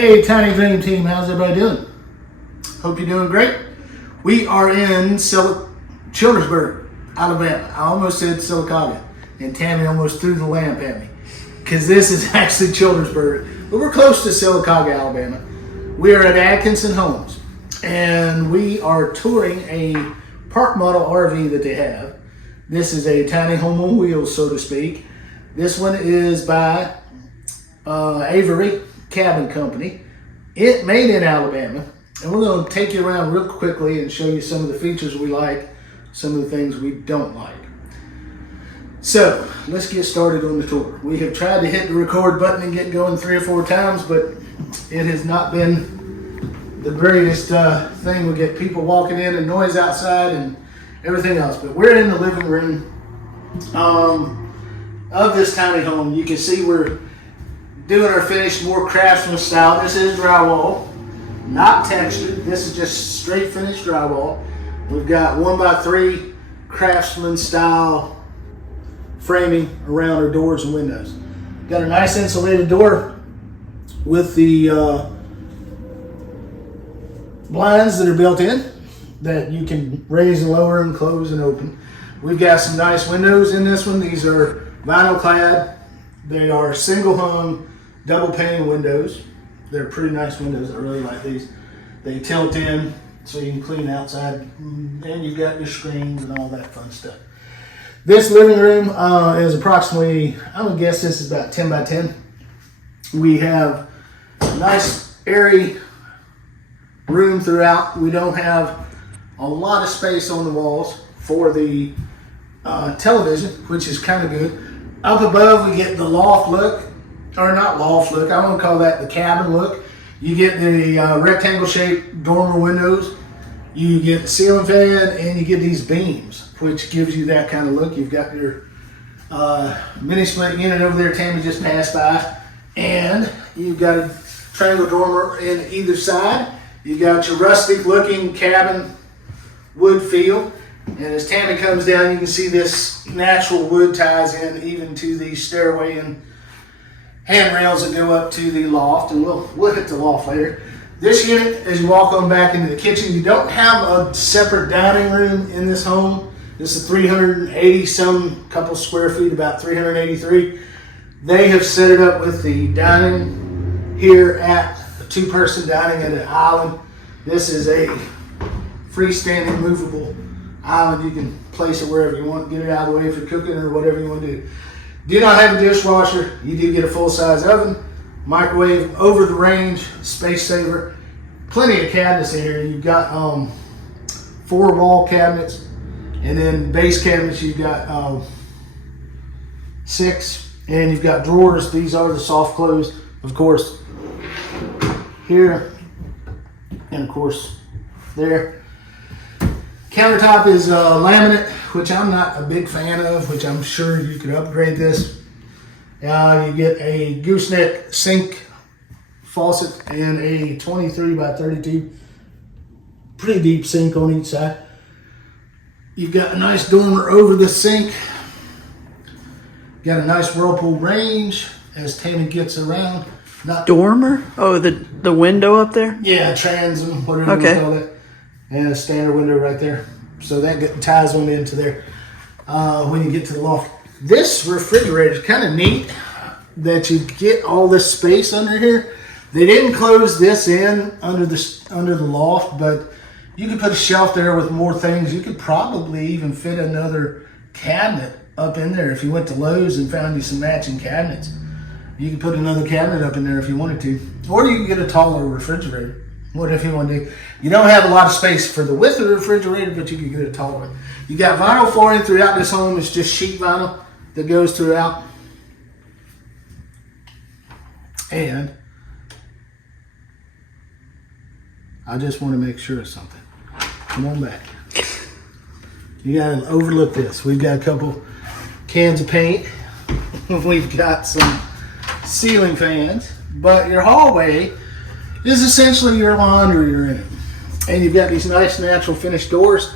Hey, Tiny Dream Team, how's everybody doing? Hope you're doing great. We are in Childersburg, Alabama. I almost said Sylacauga, and Tammy almost threw the lamp at me because this is actually Childersburg, but we're close to Sylacauga, Alabama. We are at Atkinson Homes, and we are touring a park model RV that they have. This is a tiny home on wheels, so to speak. This one is by Avery Cabin Company. It made in Alabama, and we're going to take you around real quickly and show you some of the features we like, some of the things we don't like. So let's get started on the tour. We have tried to hit the record button and get going 3 or 4 times, but it has not been the greatest thing. We get people walking in and noise outside and everything else. But we're in the living room of this tiny home. You can see we're doing our finish more craftsman style. This is drywall, not textured. This is just straight finished drywall. We've got 1x3 craftsman style framing around our doors and windows. Got a nice insulated door with the blinds that are built in that you can raise and lower and close and open. We've got some nice windows in this one. These are vinyl clad. They are single hung, double pane windows. They're pretty nice windows. I really like these. They tilt in so you can clean outside, and you've got your screens and all that fun stuff. This living room is approximately, I'm gonna guess this is about 10 by 10. We have a nice airy room throughout. We don't have a lot of space on the walls for the television, which is kind of good. Up above we get the loft look, or not loft look, I want to call that the cabin look. You get the rectangle shaped dormer windows, you get the ceiling fan, and you get these beams, which gives you that kind of look. You've got your mini split unit over there Tammy just passed by, and you've got a triangle dormer in either side. You've got your rustic looking cabin wood feel. And as Tammy comes down, you can see this natural wood ties in even to the stairway and handrails that go up to the loft, and we'll hit the loft later. This unit, as you walk on back into the kitchen, you don't have a separate dining room in this home. This is 380 some couple square feet, about 383. They have set it up with the dining here at a 2-person dining at an island. This is a freestanding movable island. You can place it wherever you want, get it out of the way if you're cooking or whatever you want to do. Do not have a dishwasher. You do get a full-size oven, microwave, over the range, space saver, plenty of cabinets in here. You've got 4 wall cabinets, and then base cabinets you've got 6, and you've got drawers. These are the soft close, of course, here, and of course there. Countertop is laminate, which I'm not a big fan of, which I'm sure you could upgrade this. You get a gooseneck sink faucet and a 23 by 32, pretty deep sink on each side. You've got a nice dormer over the sink. Got a nice whirlpool range as Tammy gets around. Not dormer? Oh, the window up there? Yeah, transom, whatever you call it. And a standard window right there. So that ties on into there when you get to the loft. This refrigerator is kind of neat that you get all this space under here. They didn't close this in under the loft, but you could put a shelf there with more things. You could probably even fit another cabinet up in there if you went to Lowe's and found you some matching cabinets. You could put another cabinet up in there if you wanted to. Or you can get a taller refrigerator. What if you want to do? You don't have a lot of space for the width of the refrigerator, but you can get a taller one. You got vinyl flooring throughout this home. It's just sheet vinyl that goes throughout. And I just want to make sure of something. Come on back. You got to overlook this. We've got a couple cans of paint. We've got some ceiling fans. But your hallway is essentially your laundry room. And you've got these nice natural finish doors.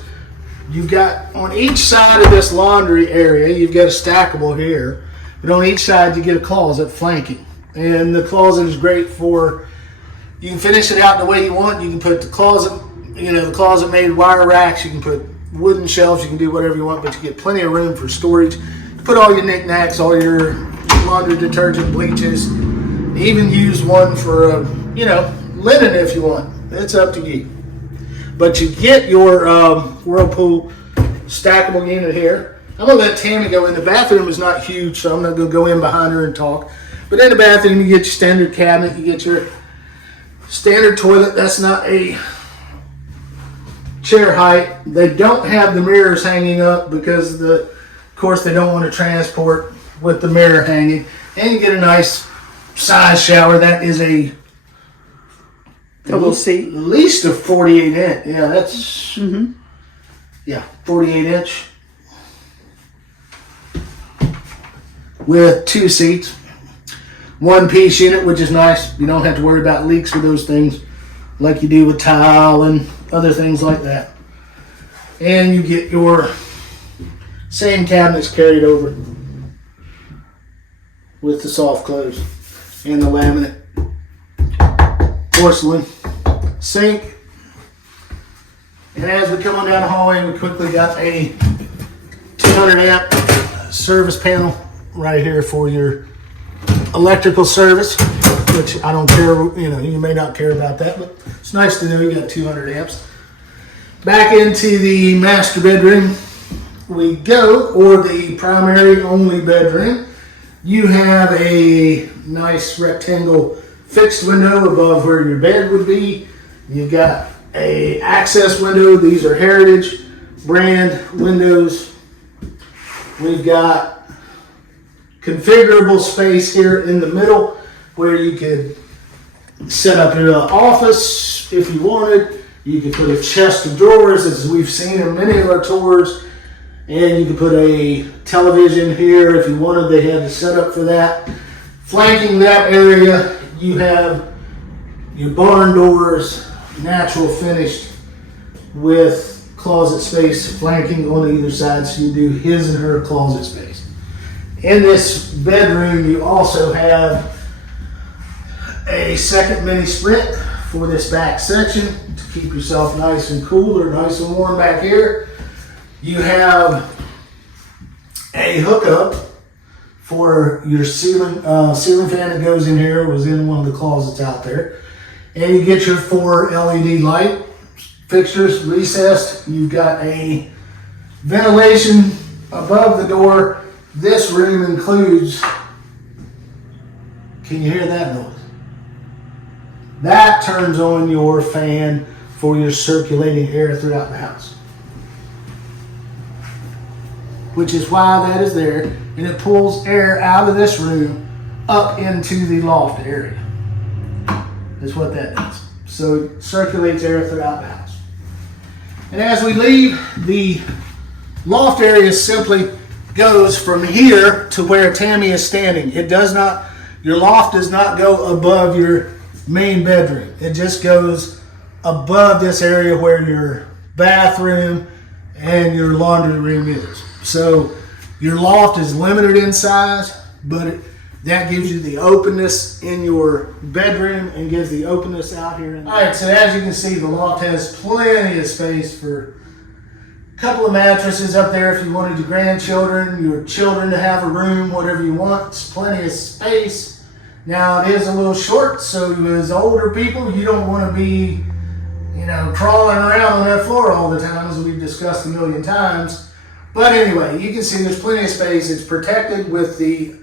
You've got on each side of this laundry area, you've got a stackable here, but on each side you get a closet flanking. And the closet is great for You can finish it out the way you want. You can put the closet, the closet made wire racks. You can put wooden shelves. You can do whatever you want, but you get plenty of room for storage. Put all your knickknacks, all your laundry detergent, bleaches. Even use one for, linen if you want. It's up to you. But you get your Whirlpool stackable unit here. I'm going to let Tammy go in. The bathroom is not huge, so I'm not going to go in behind her and talk. But in the bathroom, you get your standard cabinet. You get your standard toilet. That's not a chair height. They don't have the mirrors hanging up because, of course, they don't want to transport with the mirror hanging. And you get a nice size shower. That is a double seat. At least a 48 inch. Yeah, that's 48 inch with 2 seats. 1-piece unit, which is nice. You don't have to worry about leaks with those things like you do with tile and other things like that. And you get your same cabinets carried over with the soft close and the laminate. Porcelain sink. And as we come on down the hallway, we quickly got a 200 amp service panel right here for your electrical service, which I don't care, you may not care about that, but it's nice to know you got 200 amps. Back into the master bedroom we go, or the primary only bedroom. You have a nice rectangle fixed window above where your bed would be. You've got a access window. These are Heritage brand windows. We've got configurable space here in the middle where you could set up your office if you wanted. You could put a chest of drawers, as we've seen in many of our tours, and you could put a television here if you wanted. They had the setup for that. Flanking that area, you have your barn doors, natural finished, with closet space flanking on either side, so you do his and her closet space. In this bedroom, you also have a second mini split for this back section to keep yourself nice and cool or nice and warm back here. You have a hookup for your ceiling fan that goes in here. It was in one of the closets out there. And you get your 4 LED light fixtures recessed. You've got a ventilation above the door. This room includes, can you hear that noise? That turns on your fan for your circulating air throughout the house, which is why that is there, and it pulls air out of this room up into the loft area. That's what that does. So it circulates air throughout the house. And as we leave, the loft area simply goes from here to where Tammy is standing. Your loft does not go above your main bedroom. It just goes above this area where your bathroom and your laundry room is. So your loft is limited in size, but that gives you the openness in your bedroom and gives the openness out here. All right, so as you can see, the loft has plenty of space for a couple of mattresses up there if you wanted your grandchildren, your children to have a room, whatever you want. It's plenty of space. Now it is a little short, so as older people, you don't want to be, crawling around on that floor all the time, as we've discussed a million times. But anyway, you can see there's plenty of space. It's protected with the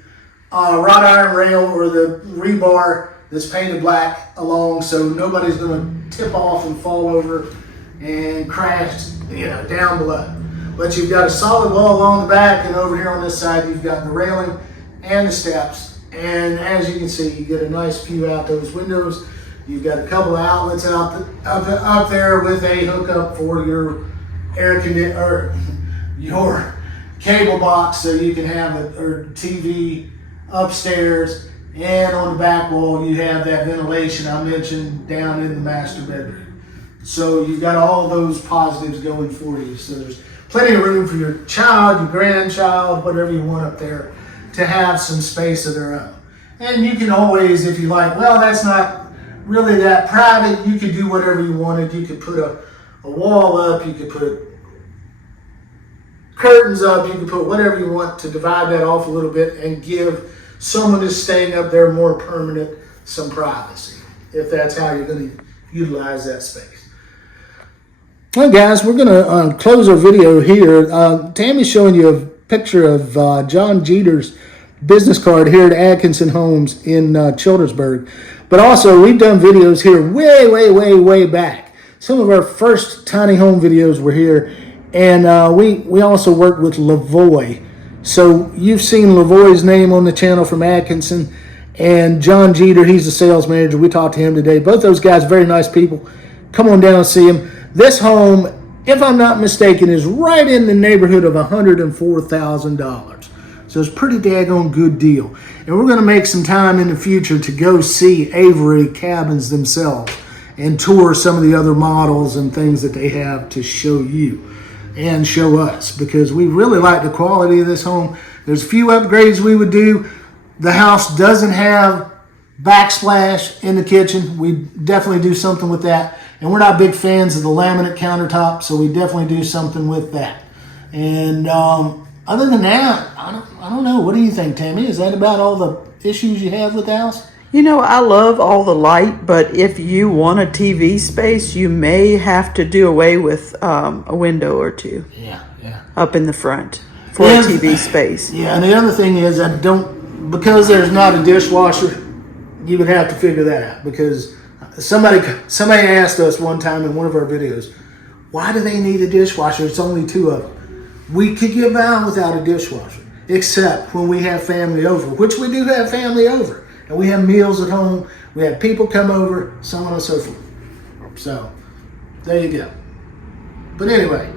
wrought iron rail or the rebar that's painted black along, so nobody's going to tip off and fall over and crash, down below. But you've got a solid wall along the back, and over here on this side, you've got the railing and the steps. And as you can see, you get a nice view out those windows. You've got a couple of outlets up there with a hookup for your your cable box, so you can have a TV upstairs. And on the back wall, you have that ventilation I mentioned down in the master bedroom. So you've got all those positives going for you. So there's plenty of room for your child, your grandchild, whatever you want up there, to have some space of their own. And you can always, if you like, well, that's not really that private. You could do whatever you wanted. You could put a wall up, you could put curtains up, you could put whatever you want to divide that off a little bit and give someone who's staying up there more permanent some privacy, if that's how you're going to utilize that space. All right, guys, we're going to close our video here. Tammy's showing you a picture of John Jeter's business card here at Atkinson Homes in Childersburg. But also, we've done videos here way back. Some of our first tiny home videos were here. And we also worked with Lavoie. So you've seen Lavoie's name on the channel from Atkinson. And John Jeter, he's the sales manager. We talked to him today. Both those guys, very nice people. Come on down and see him. This home, if I'm not mistaken, is right in the neighborhood of $104,000. So it's a pretty daggone good deal. And we're going to make some time in the future to go see Avery Cabins themselves and tour some of the other models and things that they have to show you and show us, because we really like the quality of this home. There's a few upgrades we would do. The house doesn't have backsplash in the kitchen. We definitely do something with that. And we're not big fans of the laminate countertop, so we definitely do something with that. And other than that, I don't know. What do you think, Tammy? Is that about all the issues you have with the house? You know, I love all the light, but if you want a TV space, you may have to do away with a window or two. Yeah. Up in the front for a TV space. Yeah, and the other thing is, because there's not a dishwasher, you would have to figure that out. Because somebody asked us one time in one of our videos, why do they need a dishwasher? It's only 2 of them. We could get by without a dishwasher, except when we have family over, which we do have family over. And we have meals at home, we have people come over, so on and so forth. So, there you go. But anyway,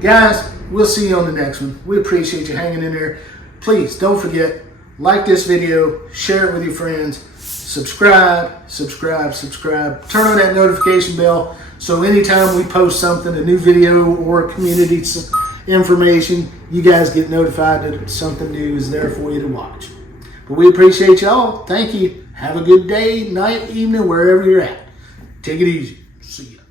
guys, we'll see you on the next one. We appreciate you hanging in there. Please, don't forget, like this video, share it with your friends, subscribe. Turn on that notification bell so anytime we post something, a new video or community information, you guys get notified that something new is there for you to watch. But we appreciate y'all. Thank you. Have a good day, night, evening, wherever you're at. Take it easy. See ya.